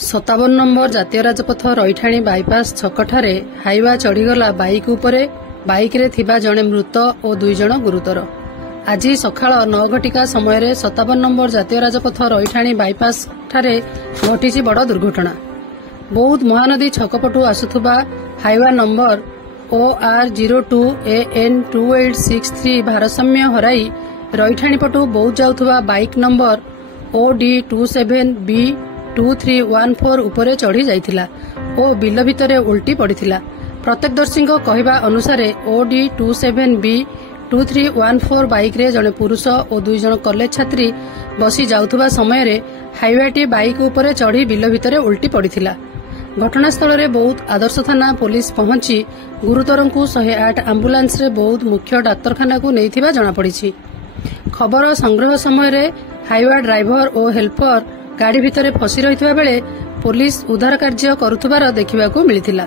57 number जातीय Rajpath रईठाणी bypass छकठारे Hyva चढ़ीगला bike उपरे bike रे थिबा जणे मृत और 2 जण गुरुतर। आज सकाळ 9 घटिका समय 57 नंबर जातीय राजपथ रईठाणी बाईपास ठारे घटी बड़ दुर्घटना। बौद्ध महानदी छकपटू आसुथुबा हाइवा नंबर OR02 AN 2863 भारसाम्य हराई रईठाणी पटू बौद्ध जाउथुबा बाइक नंबर OD27B 2314 उपरे चढ़ी जाइथिला ओ बिल भितरे उल्टी पड़िथिला। प्रत्यक्षदर्शी कहवा अनुसार OD27B 2314 बाइक रे जड़े पुरुष और 2 जण कॉलेज छात्री बसी जाउथुबा समय रे हाइवाटी बाइक उपरे चढ़ी बिल भितरे उल्टी पड़िथिला। घटनास्थल रे बौद्ध आदर्श थाना पुलिस पहुंची गुरुतर को 108 आंबुलांस रे बौद्ध मुख्य डाक्तरखाना को नैथिबा जणा पड़िछि। खबर संग्रह समय रे हाइवा ड्राइवर और हेल्पर गाड़ी भितरे फसी रहितबा बेले पुलिस उद्धार कार्य करुथबार देखिबाकू मिलिथिला।